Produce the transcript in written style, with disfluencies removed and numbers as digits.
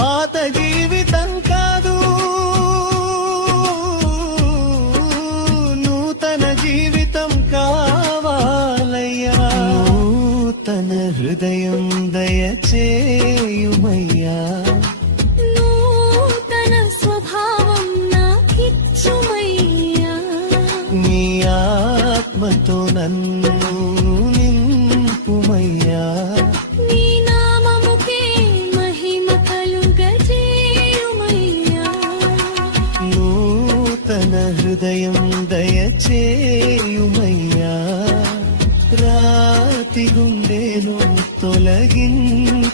పాత జీవితం కాదు, నూతన జీవితం కావాలయ్యా. నూతన హృదయం దయచేయుమయ్యా. నూతన స్వభావం నాకిచ్చుమయ్యా. నీ ఆత్మతో నన్ను నింపుమయ్యా. నీ నామముకే మహిమ కలుగజేయుమయ్యా. నూతన హృదయం దయచేయుమయ్యా. రాతి గుండెను తొలగించుమయ్యా.